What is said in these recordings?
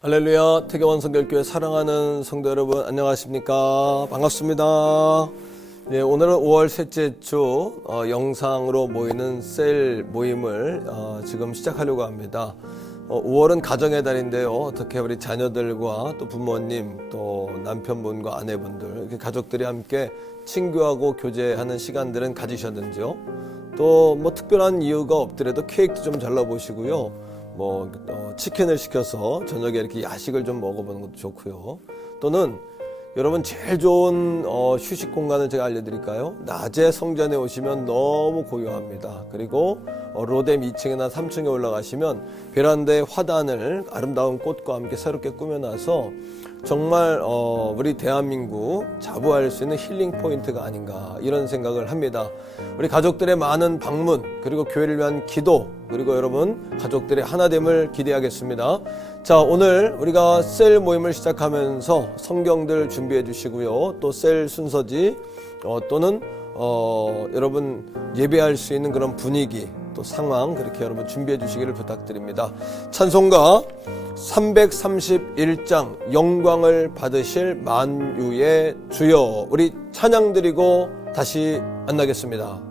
할렐루야. 태교원 성결교회 사랑하는 성도 여러분, 안녕하십니까? 반갑습니다. 네, 오늘은 5월 셋째 주 영상으로 모이는 셀 모임을 지금 시작하려고 합니다. 5월은 가정의 달인데요. 어떻게 우리 자녀들과 또 부모님, 또 남편분과 아내분들, 이렇게 가족들이 함께 친교하고 교제하는 시간들은 가지셨는지요? 또 뭐 특별한 이유가 없더라도 케이크도 좀 잘라보시고요. 치킨을 시켜서 저녁에 이렇게 야식을 좀 먹어보는 것도 좋고요. 또는 여러분 제일 좋은 휴식 공간을 제가 알려드릴까요? 낮에 성전에 오시면 너무 고요합니다. 그리고 로뎀 2층이나 3층에 올라가시면 베란다에 화단을 아름다운 꽃과 함께 새롭게 꾸며놔서 정말 우리 대한민국 자부할 수 있는 힐링 포인트가 아닌가 이런 생각을 합니다. 우리 가족들의 많은 방문, 그리고 교회를 위한 기도, 그리고 여러분 가족들의 하나됨을 기대하겠습니다. 자, 오늘 우리가 셀 모임을 시작하면서 성경들 준비해 주시고요. 또 셀 순서지 또는 여러분 예배할 수 있는 그런 분위기, 또 상황 그렇게 여러분 준비해 주시기를 부탁드립니다. 찬송가 331장 영광을 받으실 만유의 주여, 우리 찬양 드리고 다시 만나겠습니다.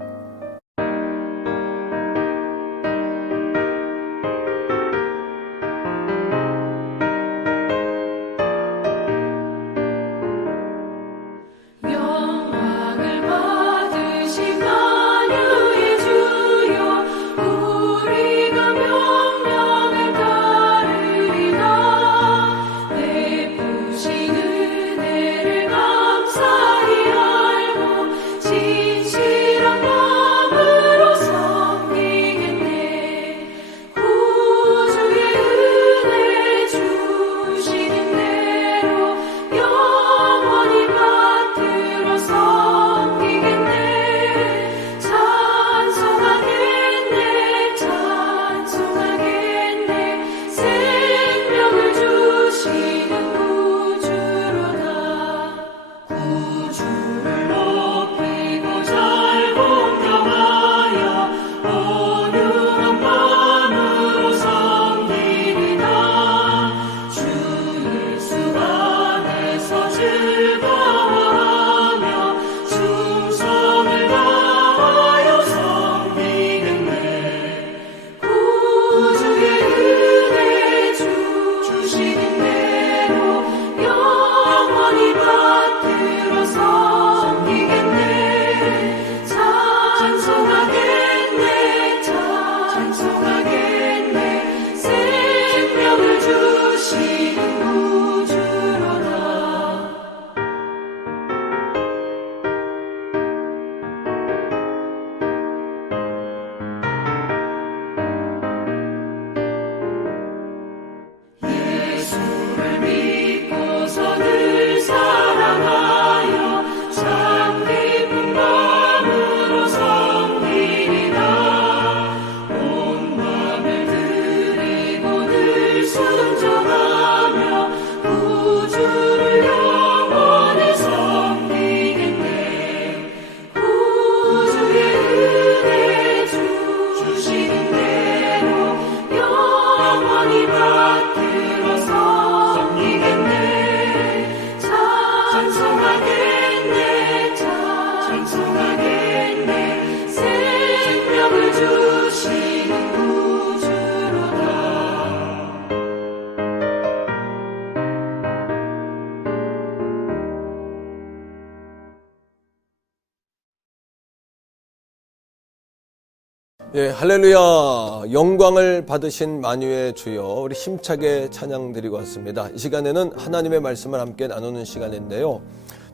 예, 할렐루야. 영광을 받으신 만유의 주여, 우리 힘차게 찬양 드리고 왔습니다. 이 시간에는 하나님의 말씀을 함께 나누는 시간인데요.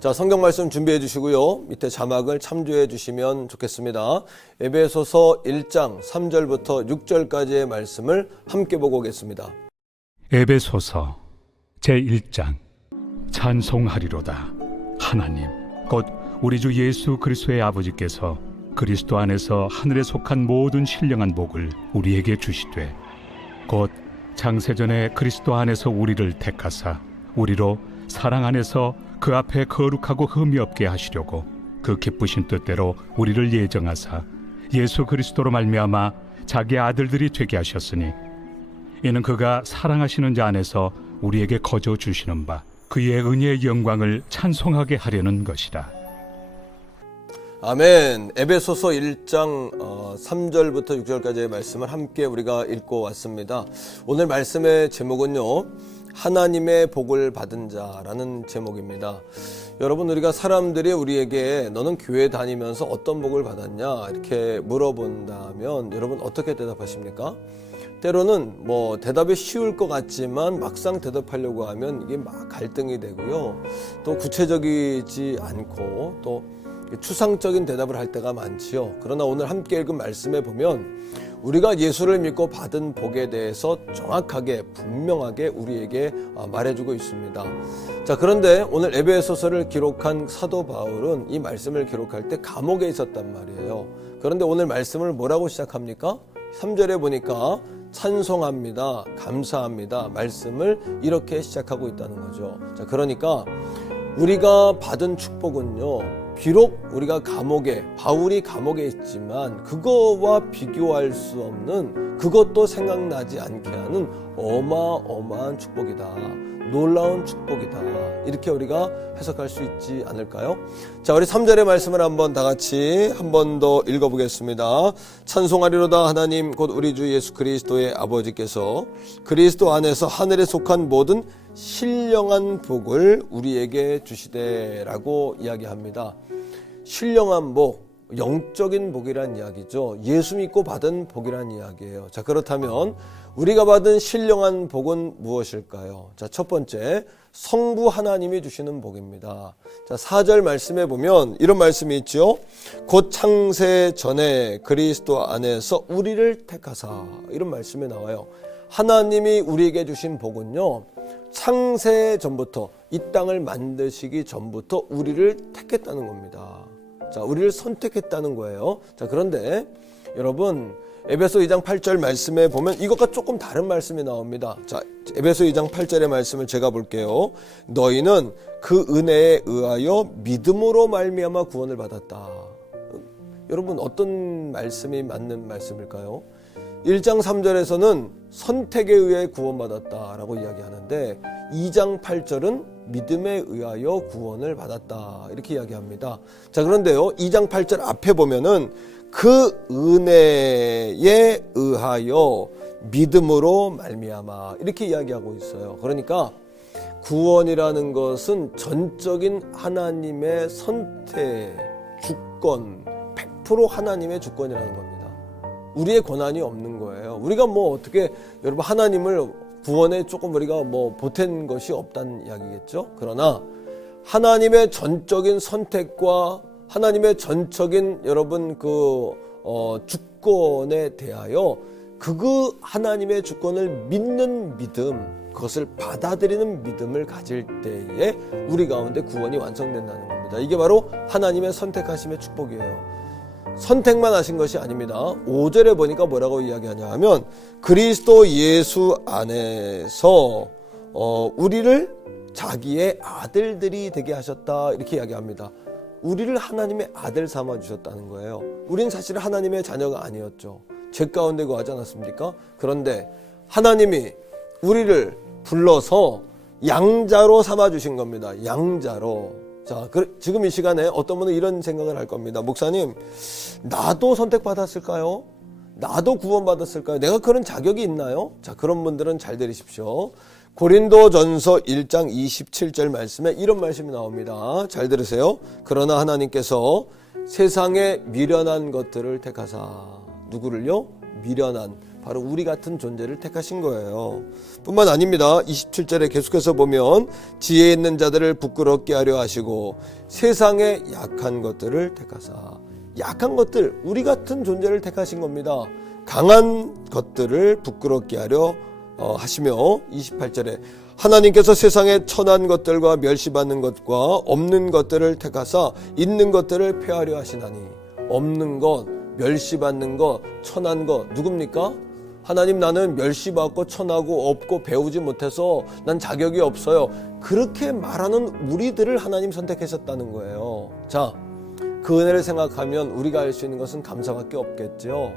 자, 성경 말씀 준비해 주시고요. 밑에 자막을 참조해 주시면 좋겠습니다. 에베소서 1장 3절부터 6절까지의 말씀을 함께 보고 오겠습니다. 에베소서 제1장. 찬송하리로다. 하나님 곧 우리 주 예수 그리스도의 아버지께서 그리스도 안에서 하늘에 속한 모든 신령한 복을 우리에게 주시되, 곧 창세전에 그리스도 안에서 우리를 택하사 우리로 사랑 안에서 그 앞에 거룩하고 흠이 없게 하시려고 그 기쁘신 뜻대로 우리를 예정하사 예수 그리스도로 말미암아 자기 아들들이 되게 하셨으니, 이는 그가 사랑하시는 자 안에서 우리에게 거저 주시는 바 그의 은혜의 영광을 찬송하게 하려는 것이라. 아멘. 에베소서 1장 3절부터 6절까지의 말씀을 함께 우리가 읽고 왔습니다. 오늘 말씀의 제목은요, 하나님의 복을 받은 자라는 제목입니다. 여러분, 우리가 사람들이 우리에게 너는 교회 다니면서 어떤 복을 받았냐 이렇게 물어본다면 여러분 어떻게 대답하십니까? 때로는 대답이 쉬울 것 같지만 막상 대답하려고 하면 이게 막 갈등이 되고요. 또 구체적이지 않고 또 추상적인 대답을 할 때가 많지요. 그러나 오늘 함께 읽은 말씀에 보면 우리가 예수를 믿고 받은 복에 대해서 정확하게 분명하게 우리에게 말해주고 있습니다. 자, 그런데 오늘 에베소서를 기록한 사도 바울은 이 말씀을 기록할 때 감옥에 있었단 말이에요. 그런데 오늘 말씀을 뭐라고 시작합니까? 3절에 보니까 찬송합니다, 감사합니다 말씀을 이렇게 시작하고 있다는 거죠. 자, 그러니까 우리가 받은 축복은요, 비록 우리가 바울이 감옥에 있지만 그거와 비교할 수 없는, 그것도 생각나지 않게 하는 어마어마한 축복이다, 놀라운 축복이다, 이렇게 우리가 해석할 수 있지 않을까요? 자, 우리 3절의 말씀을 한번 다 같이 한 번 더 읽어보겠습니다. 찬송하리로다 하나님 곧 우리 주 예수 그리스도의 아버지께서 그리스도 안에서 하늘에 속한 모든 신령한 복을 우리에게 주시되라고 이야기합니다. 신령한 복, 영적인 복이란 이야기죠. 예수 믿고 받은 복이란 이야기예요. 자, 그렇다면 우리가 받은 신령한 복은 무엇일까요? 자, 첫 번째, 성부 하나님이 주시는 복입니다. 자, 4절 말씀에 보면 이런 말씀이 있죠. 곧 창세 전에 그리스도 안에서 우리를 택하사, 이런 말씀이 나와요. 하나님이 우리에게 주신 복은요, 창세 전부터, 이 땅을 만드시기 전부터 우리를 택했다는 겁니다. 자, 우리를 선택했다는 거예요. 자, 그런데 여러분, 에베소 2장 8절 말씀에 보면 이것과 조금 다른 말씀이 나옵니다. 자, 에베소 2장 8절의 말씀을 제가 볼게요. 너희는 그 은혜에 의하여 믿음으로 말미암아 구원을 받았다. 여러분, 어떤 말씀이 맞는 말씀일까요? 1장 3절에서는 선택에 의해 구원받았다라고 이야기하는데 2장 8절은 믿음에 의하여 구원을 받았다, 이렇게 이야기합니다. 자, 그런데요, 2장 8절 앞에 보면은 그 은혜에 의하여 믿음으로 말미암아, 이렇게 이야기하고 있어요. 그러니까 구원이라는 것은 전적인 하나님의 선택, 주권, 100% 하나님의 주권이라는 겁니다. 우리의 권한이 없는 거예요. 우리가 어떻게, 여러분, 하나님을 구원에 조금 우리가 보탠 것이 없다는 이야기겠죠. 그러나 하나님의 전적인 선택과 하나님의 전적인 여러분 주권에 대하여 그 하나님의 주권을 믿는 믿음, 그것을 받아들이는 믿음을 가질 때에 우리 가운데 구원이 완성된다는 겁니다. 이게 바로 하나님의 선택하심의 축복이에요. 선택만 하신 것이 아닙니다. 5절에 보니까 뭐라고 이야기하냐 하면 그리스도 예수 안에서 우리를 자기의 아들들이 되게 하셨다, 이렇게 이야기합니다. 우리를 하나님의 아들 삼아 주셨다는 거예요. 우린 사실 하나님의 자녀가 아니었죠. 죄 가운데 거하지 않았습니까? 그런데 하나님이 우리를 불러서 양자로 삼아 주신 겁니다. 양자로. 자, 지금 이 시간에 어떤 분은 이런 생각을 할 겁니다. 목사님, 나도 선택받았을까요? 나도 구원받았을까요? 내가 그런 자격이 있나요? 자, 그런 분들은 잘 들으십시오. 고린도전서 1장 27절 말씀에 이런 말씀이 나옵니다. 잘 들으세요. 그러나 하나님께서 세상에 미련한 것들을 택하사, 누구를요? 미련한, 바로 우리 같은 존재를 택하신 거예요. 뿐만 아닙니다. 27절에 계속해서 보면 지혜 있는 자들을 부끄럽게 하려 하시고 세상에 약한 것들을 택하사, 약한 것들, 우리 같은 존재를 택하신 겁니다. 강한 것들을 부끄럽게 하려 하시며 28절에 하나님께서 세상에 천한 것들과 멸시받는 것과 없는 것들을 택하사 있는 것들을 폐하려 하시나니, 없는 것, 멸시받는 것, 천한 것, 누굽니까? 하나님, 나는 멸시받고 천하고 없고 배우지 못해서 난 자격이 없어요, 그렇게 말하는 우리들을 하나님 선택하셨다는 거예요. 자, 그 은혜를 생각하면 우리가 할 수 있는 것은 감사밖에 없겠죠.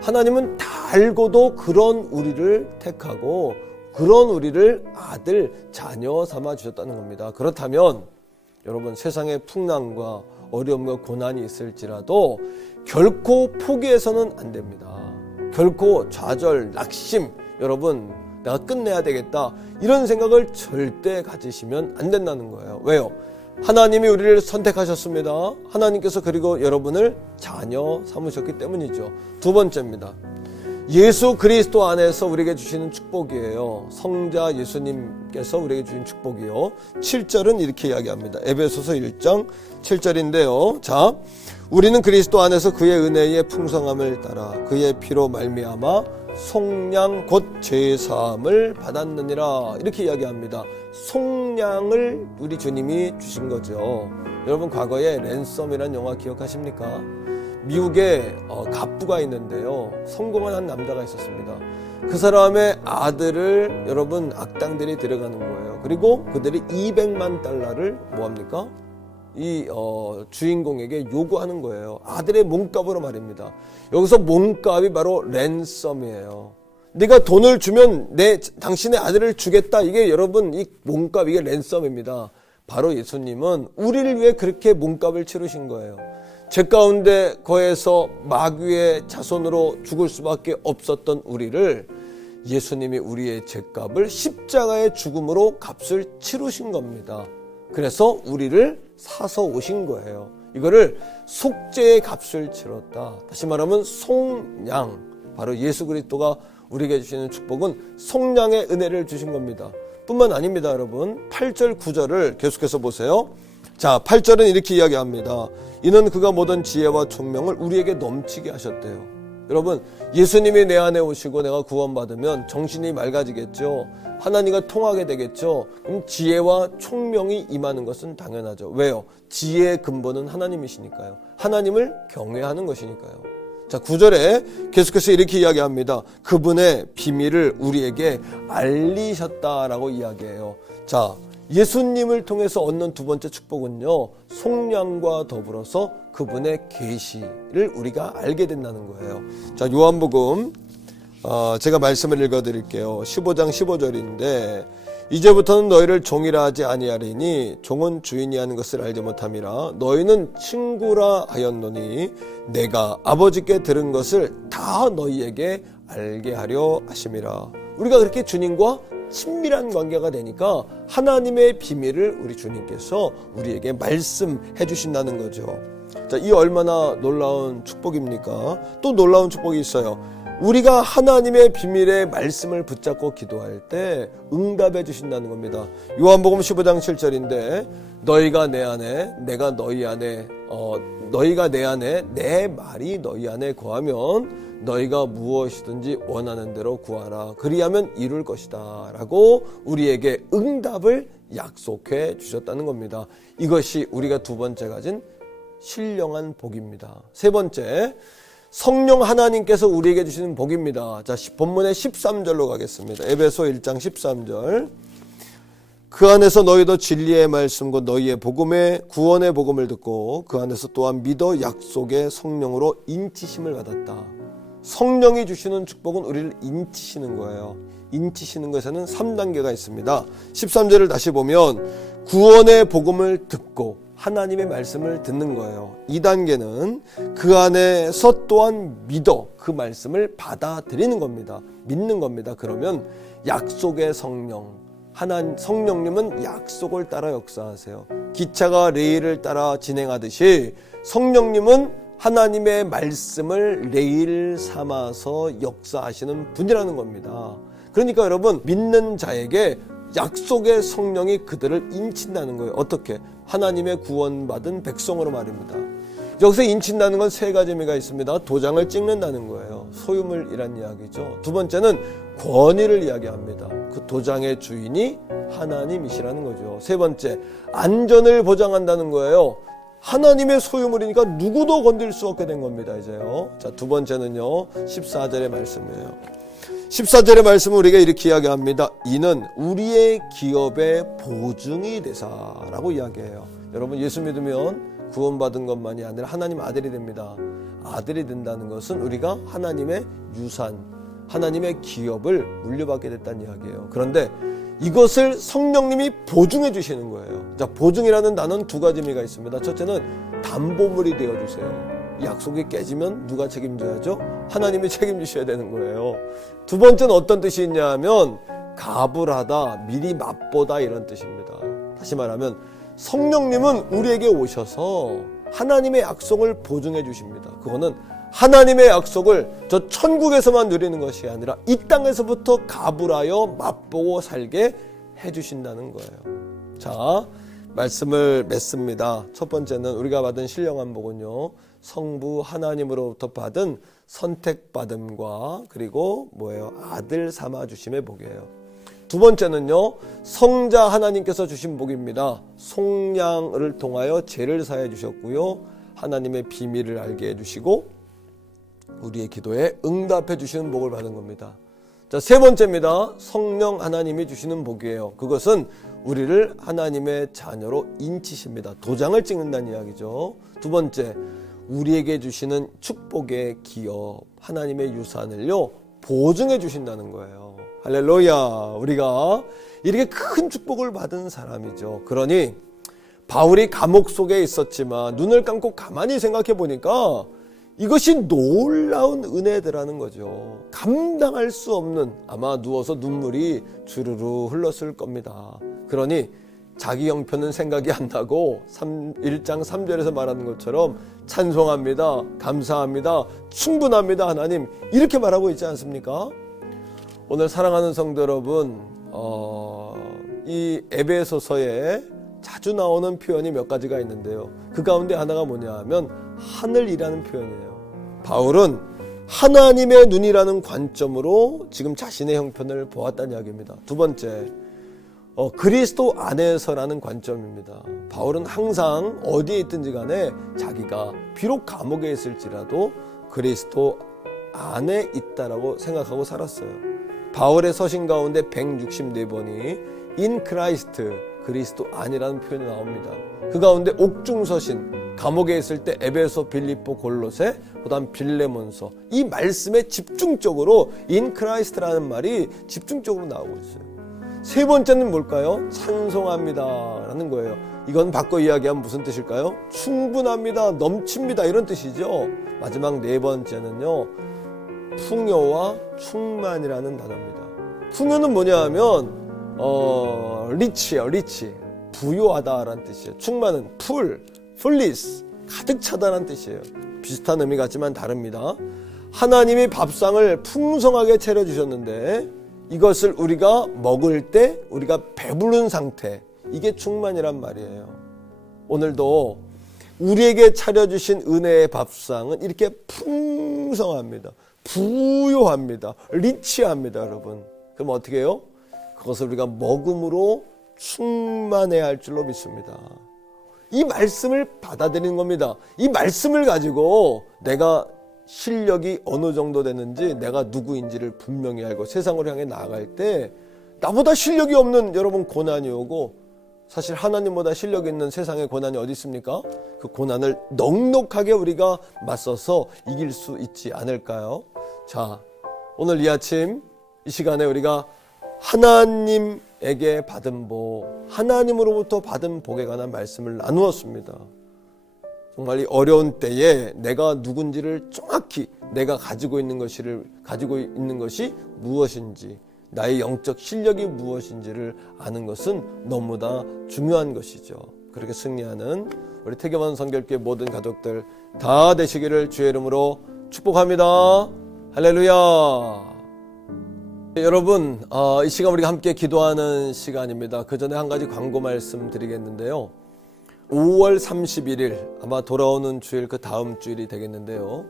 하나님은 다 알고도 그런 우리를 택하고 그런 우리를 아들, 자녀 삼아 주셨다는 겁니다. 그렇다면 여러분, 세상에 풍랑과 어려움과 고난이 있을지라도 결코 포기해서는 안 됩니다. 결코 좌절, 낙심, 여러분 내가 끝내야 되겠다 이런 생각을 절대 가지시면 안 된다는 거예요. 왜요? 하나님이 우리를 선택하셨습니다. 하나님께서 그리고 여러분을 자녀 삼으셨기 때문이죠. 두 번째입니다. 예수 그리스도 안에서 우리에게 주시는 축복이에요. 성자 예수님께서 우리에게 주신 축복이요. 7절은 이렇게 이야기합니다. 에베소서 1장 7절인데요. 자, 우리는 그리스도 안에서 그의 은혜의 풍성함을 따라 그의 피로 말미암아 속량 곧 제사함을 받았느니라 이렇게 이야기합니다. 속량을 우리 주님이 주신 거죠. 여러분, 과거에 랜섬이라는 영화 기억하십니까? 미국에 갑부가 있는데요. 성공한 한 남자가 있었습니다. 그 사람의 아들을 여러분 악당들이 데려가는 거예요. 그리고 그들이 200만 달러를 뭐합니까? 이 주인공에게 요구하는 거예요. 아들의 몸값으로 말입니다. 여기서 몸값이 바로 랜섬이에요. 네가 돈을 주면 당신의 아들을 주겠다. 이게 여러분 이 몸값, 이게 랜섬입니다. 바로 예수님은 우리를 위해 그렇게 몸값을 치르신 거예요. 죄 가운데 거해서 마귀의 자손으로 죽을 수밖에 없었던 우리를 예수님이 우리의 죄값을 십자가의 죽음으로 값을 치르신 겁니다. 그래서 우리를 사서 오신 거예요. 이거를 속죄의 값을 치렀다. 다시 말하면 속량. 바로 예수 그리스도가 우리에게 주시는 축복은 속량의 은혜를 주신 겁니다. 뿐만 아닙니다, 여러분. 8절 9절을 계속해서 보세요. 자, 8절은 이렇게 이야기합니다. 이는 그가 모든 지혜와 총명을 우리에게 넘치게 하셨대요. 여러분, 예수님이 내 안에 오시고 내가 구원받으면 정신이 맑아지겠죠. 하나님과 통하게 되겠죠. 그럼 지혜와 총명이 임하는 것은 당연하죠. 왜요? 지혜의 근본은 하나님이시니까요. 하나님을 경외하는 것이니까요. 자, 9절에 계속해서 이렇게 이야기합니다. 그분의 비밀을 우리에게 알리셨다라고 이야기해요. 자, 예수님을 통해서 얻는 두 번째 축복은요, 속량과 더불어서 그분의 계시를 우리가 알게 된다는 거예요. 자, 요한복음 제가 말씀을 읽어드릴게요. 15장 15절인데 이제부터는 너희를 종이라 하지 아니하리니 종은 주인이 하는 것을 알지 못함이라. 너희는 친구라 하였노니 내가 아버지께 들은 것을 다 너희에게 알게 하려 하심이라. 우리가 그렇게 주님과 친밀한 관계가 되니까 하나님의 비밀을 우리 주님께서 우리에게 말씀해 주신다는 거죠. 자, 이 얼마나 놀라운 축복입니까? 또 놀라운 축복이 있어요. 우리가 하나님의 비밀의 말씀을 붙잡고 기도할 때 응답해 주신다는 겁니다. 요한복음 15장 7절인데 너희가 내 안에 내가 너희 안에 너희가 내 안에 내 말이 너희 안에 거하면 너희가 무엇이든지 원하는 대로 구하라. 그리하면 이룰 것이다 라고 우리에게 응답을 약속해 주셨다는 겁니다. 이것이 우리가 두 번째 가진 신령한 복입니다. 세 번째, 성령 하나님께서 우리에게 주시는 복입니다. 자, 본문의 13절로 가겠습니다. 에베소 1장 13절. 그 안에서 너희도 진리의 말씀과 너희의 복음의 구원의 복음을 듣고 그 안에서 또한 믿어 약속의 성령으로 인치심을 받았다. 성령이 주시는 축복은 우리를 인치시는 거예요. 인치시는 것에는 3단계가 있습니다. 13절을 다시 보면 구원의 복음을 듣고 하나님의 말씀을 듣는 거예요. 2단계는 그 안에서 또한 믿어 그 말씀을 받아들이는 겁니다. 믿는 겁니다. 그러면 약속의 성령, 성령님은 약속을 따라 역사하세요. 기차가 레일을 따라 진행하듯이 성령님은 하나님의 말씀을 레일 삼아서 역사하시는 분이라는 겁니다. 그러니까 여러분, 믿는 자에게 약속의 성령이 그들을 인친다는 거예요. 어떻게? 하나님의 구원받은 백성으로 말입니다. 여기서 인친다는 건 세 가지 의미가 있습니다. 도장을 찍는다는 거예요. 소유물이란 이야기죠. 두 번째는 권위를 이야기합니다. 그 도장의 주인이 하나님이시라는 거죠. 세 번째, 안전을 보장한다는 거예요. 하나님의 소유물이니까 누구도 건들 수 없게 된 겁니다. 이제요. 자, 두 번째는요, 14절의 말씀이에요. 14절의 말씀은 우리가 이렇게 이야기합니다. 이는 우리의 기업의 보증이 되사라고 이야기해요. 여러분, 예수 믿으면 구원받은 것만이 아니라 하나님 아들이 됩니다. 아들이 된다는 것은 우리가 하나님의 유산, 하나님의 기업을 물려받게 됐다는 이야기예요. 그런데 이것을 성령님이 보증해 주시는 거예요. 자, 보증이라는 단어는 두 가지 의미가 있습니다. 첫째는 담보물이 되어주세요. 이 약속이 깨지면 누가 책임져야죠? 하나님이 책임지셔야 되는 거예요. 두 번째는 어떤 뜻이 있냐 하면 가불하다, 미리 맛보다 이런 뜻입니다. 다시 말하면 성령님은 우리에게 오셔서 하나님의 약속을 보증해 주십니다. 그거는 하나님의 약속을 저 천국에서만 누리는 것이 아니라 이 땅에서부터 가불하여 맛보고 살게 해주신다는 거예요. 자, 말씀을 맺습니다. 첫 번째는 우리가 받은 신령한 복은요, 성부 하나님으로부터 받은 선택받음과 그리고 아들 삼아 주심의 복이에요. 두 번째는요, 성자 하나님께서 주신 복입니다. 속량을 통하여 죄를 사해 주셨고요, 하나님의 비밀을 알게 해주시고 우리의 기도에 응답해 주시는 복을 받은 겁니다. 자, 세 번째입니다. 성령 하나님이 주시는 복이에요. 그것은 우리를 하나님의 자녀로 인치십니다. 도장을 찍는다는 이야기죠. 두 번째, 우리에게 주시는 축복의 기업, 하나님의 유산을요, 보증해 주신다는 거예요. 할렐루야. 우리가 이렇게 큰 축복을 받은 사람이죠. 그러니 바울이 감옥 속에 있었지만 눈을 감고 가만히 생각해 보니까 이것이 놀라운 은혜더라는 거죠. 감당할 수 없는, 아마 누워서 눈물이 주르르 흘렀을 겁니다. 그러니 자기 형편은 생각이 안 나고 1장 3절에서 말하는 것처럼 찬송합니다, 감사합니다, 충분합니다 하나님, 이렇게 말하고 있지 않습니까? 오늘 사랑하는 성도 여러분, 이 에베소서에 자주 나오는 표현이 몇 가지가 있는데요. 그 가운데 하나가 뭐냐 하면 하늘이라는 표현이에요. 바울은 하나님의 눈이라는 관점으로 지금 자신의 형편을 보았다는 이야기입니다. 두 번째, 그리스도 안에서라는 관점입니다. 바울은 항상 어디에 있든지 간에 자기가 비록 감옥에 있을지라도 그리스도 안에 있다라고 생각하고 살았어요. 바울의 서신 가운데 164번이 in Christ, 그리스도 안이라는 표현이 나옵니다. 그 가운데 옥중서신, 감옥에 있을 때 에베소, 빌립보, 골로새, 그 다음 빌레몬서, 이 말씀에 집중적으로 in Christ라는 말이 집중적으로 나오고 있어요. 세 번째는 뭘까요? 찬송합니다 라는 거예요. 이건 바꿔 이야기하면 무슨 뜻일까요? 충분합니다, 넘칩니다, 이런 뜻이죠. 마지막 네 번째는요, 풍요와 충만이라는 단어입니다. 풍요는 뭐냐 하면 리치예요. 리치, 부요하다라는 뜻이에요. 충만은 풀리스, 가득 차다라는 뜻이에요. 비슷한 의미 같지만 다릅니다. 하나님이 밥상을 풍성하게 차려주셨는데 이것을 우리가 먹을 때 우리가 배부른 상태, 이게 충만이란 말이에요. 오늘도 우리에게 차려주신 은혜의 밥상은 이렇게 풍성합니다. 부요합니다. 리치합니다, 여러분. 그럼 어떻게 해요? 그것을 우리가 먹음으로 충만해야 할 줄로 믿습니다. 이 말씀을 받아들이는 겁니다. 이 말씀을 가지고 내가 실력이 어느 정도 되는지, 내가 누구인지를 분명히 알고 세상을 향해 나아갈 때 나보다 실력이 없는 여러분 고난이 오고, 사실 하나님보다 실력 있는 세상의 고난이 어디 있습니까? 그 고난을 넉넉하게 우리가 맞서서 이길 수 있지 않을까요? 자, 오늘 이 아침 이 시간에 우리가 하나님에게 받은 복, 하나님으로부터 받은 복에 관한 말씀을 나누었습니다. 정말 이 어려운 때에 내가 누군지를 정확히, 내가 가지고 있는 것이 무엇인지, 나의 영적 실력이 무엇인지를 아는 것은 너무나 중요한 것이죠. 그렇게 승리하는 우리 태교만 선결교회 모든 가족들 다 되시기를 주의 이름으로 축복합니다. 할렐루야. 여러분, 이 시간 우리가 함께 기도하는 시간입니다. 그 전에 한 가지 광고 말씀 드리겠는데요. 5월 31일, 아마 돌아오는 주일 그 다음 주일이 되겠는데요.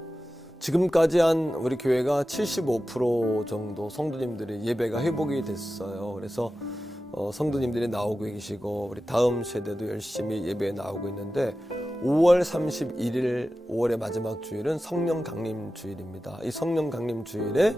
지금까지 한 우리 교회가 75% 정도 성도님들이 예배가 회복이 됐어요. 그래서 성도님들이 나오고 계시고 우리 다음 세대도 열심히 예배에 나오고 있는데, 5월 31일 5월의 마지막 주일은 성령 강림 주일입니다. 이 성령 강림 주일에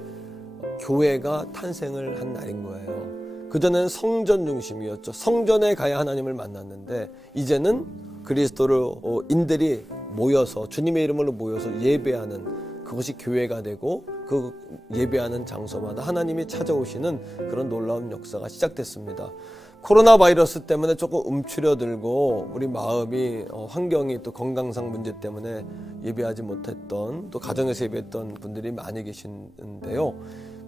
교회가 탄생을 한 날인 거예요. 그전에는 성전 중심이었죠. 성전에 가야 하나님을 만났는데 이제는 그리스도인들이 모여서 주님의 이름으로 모여서 예배하는, 그것이 교회가 되고 그 예배하는 장소마다 하나님이 찾아오시는 그런 놀라운 역사가 시작됐습니다. 코로나 바이러스 때문에 조금 움츠려들고 우리 마음이 환경이 또 건강상 문제 때문에 예배하지 못했던, 또 가정에서 예배했던 분들이 많이 계시는데요.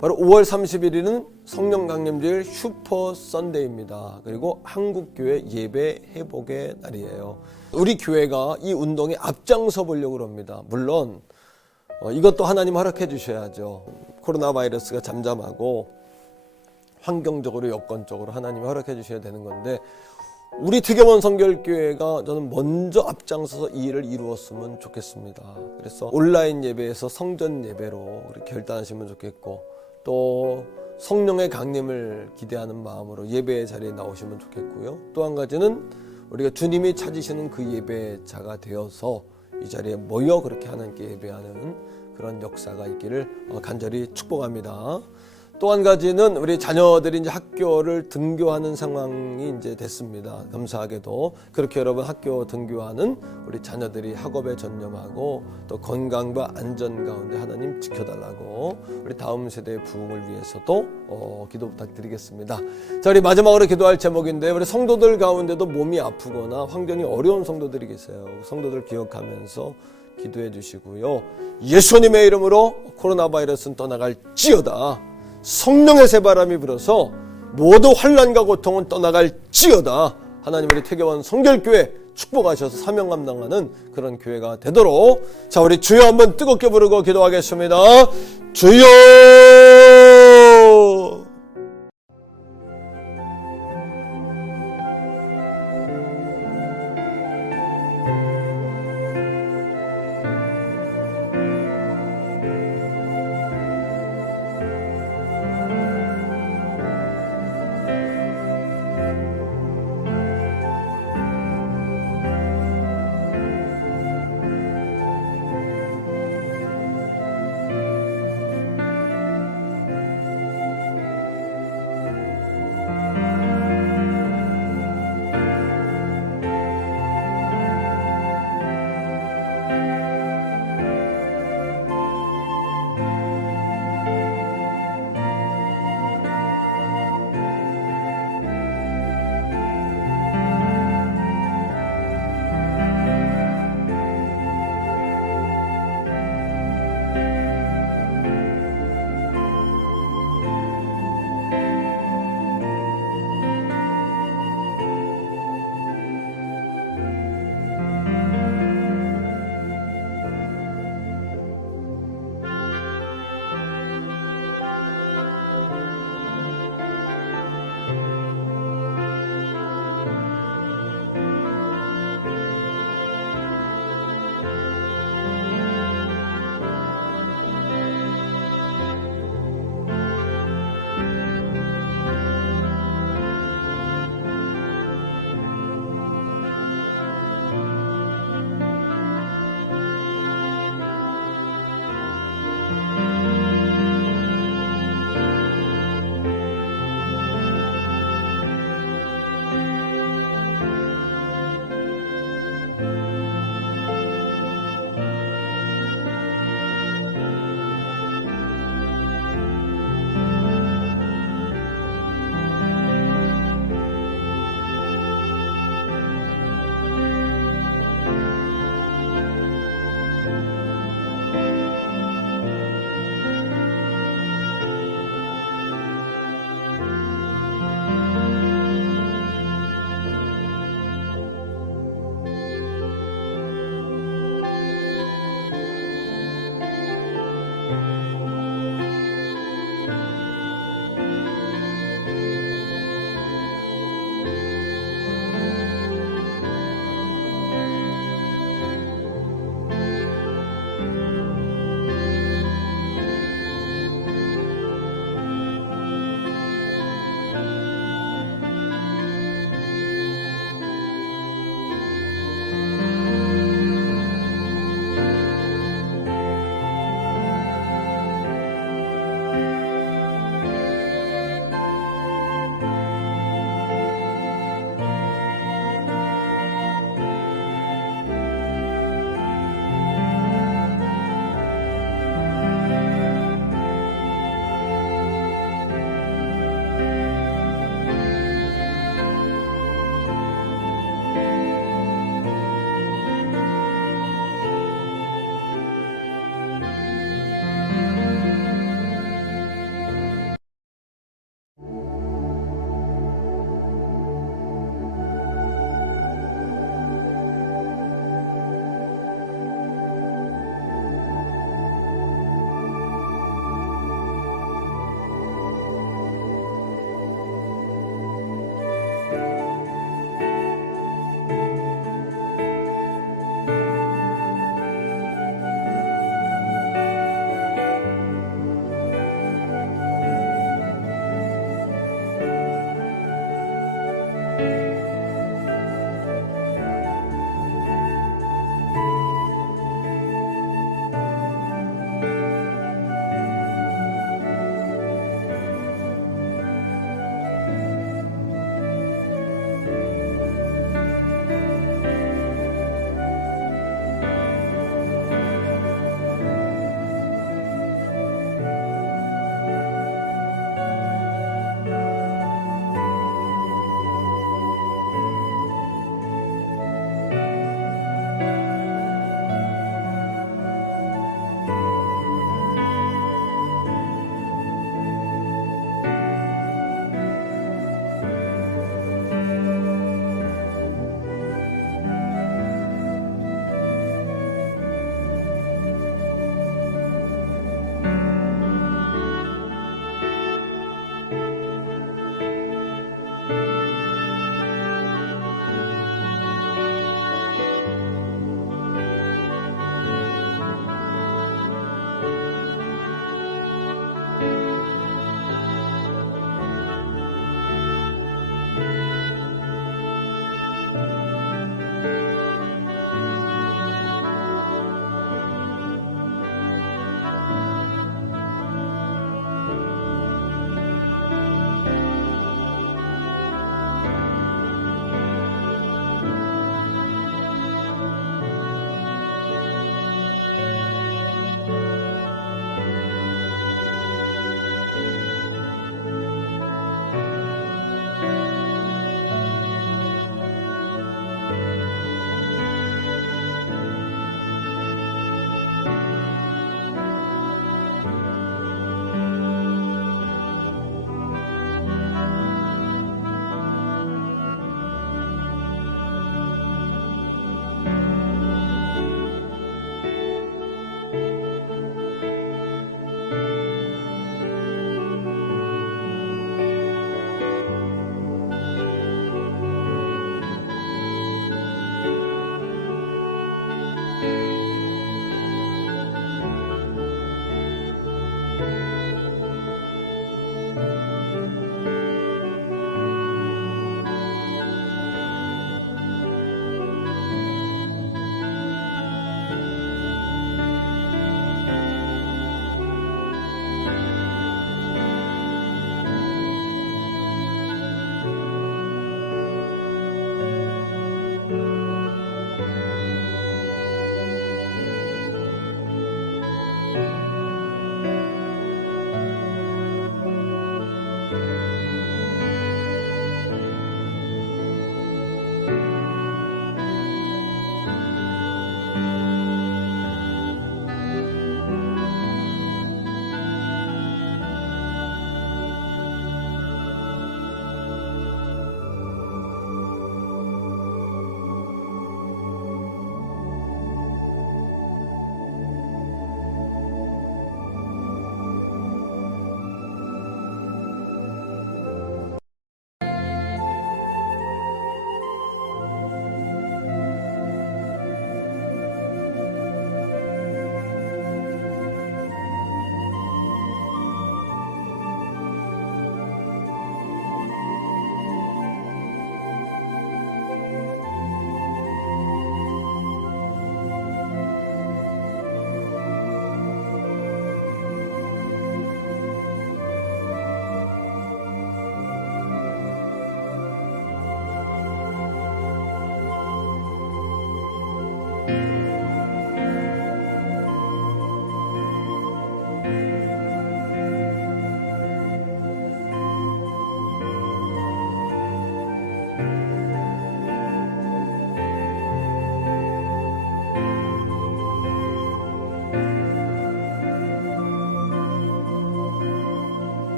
바로 5월 31일은 성령 강림주일 슈퍼 선데이입니다. 그리고 한국교회 예배 회복의 날이에요. 우리 교회가 이 운동에 앞장서 보려고 합니다. 물론 이것도 하나님 허락해 주셔야죠. 코로나 바이러스가 잠잠하고 환경적으로 여건적으로 하나님이 허락해 주셔야 되는 건데, 우리 특여원 성결교회가 저는 먼저 앞장서서 이 일을 이루었으면 좋겠습니다. 그래서 온라인 예배에서 성전 예배로 우리 결단하시면 좋겠고, 또 성령의 강림을 기대하는 마음으로 예배의 자리에 나오시면 좋겠고요. 또 한 가지는 우리가 주님이 찾으시는 그 예배자가 되어서 이 자리에 모여 그렇게 하나님께 예배하는 그런 역사가 있기를 간절히 축복합니다. 또 한 가지는 우리 자녀들이 이제 학교를 등교하는 상황이 이제 됐습니다. 감사하게도 그렇게 여러분 학교 등교하는 우리 자녀들이 학업에 전념하고 또 건강과 안전 가운데 하나님 지켜달라고 우리 다음 세대의 부흥을 위해서도 기도 부탁드리겠습니다. 자, 우리 마지막으로 기도할 제목인데, 우리 성도들 가운데도 몸이 아프거나 환경이 어려운 성도들이 계세요. 성도들 기억하면서 기도해 주시고요. 예수님의 이름으로 코로나 바이러스는 떠나갈지어다. 성령의 새바람이 불어서 모두 환난과 고통은 떠나갈지어다. 하나님 우리 태교원 성결교회 축복하셔서 사명 감당하는 그런 교회가 되도록, 자, 우리 주여 한번 뜨겁게 부르고 기도하겠습니다. 주여